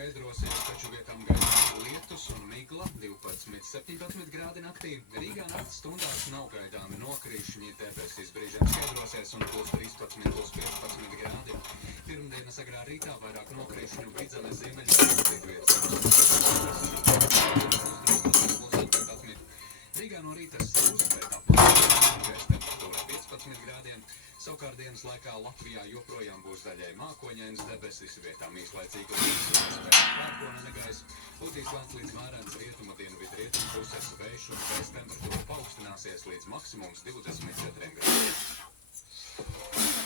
skaidrosies, taču vietām gaidāms lietus un migla 12–17 grādi naktī. Rīgā nakts stundās nav gaidāmi nokrišņi, debesis brīžiem skaidrosies un +13–15 grādi. Pirmdienas agrā rītā vairāk nokrišņu Vidzemes Rīgā no rīta stūs, bet apmēram temperatūra 15 grādiem. Savukārt dienas laikā Latvijā joprojām būs daļai mākoņains debesis, vietām īslaicīgi lietus, pērkona negaiss. Pūtīs lēns līdz mērens rietumu dienvidu rietumu puses vējš un gaisa temperatūra paaugstināsies līdz maksimums 24 grādiem.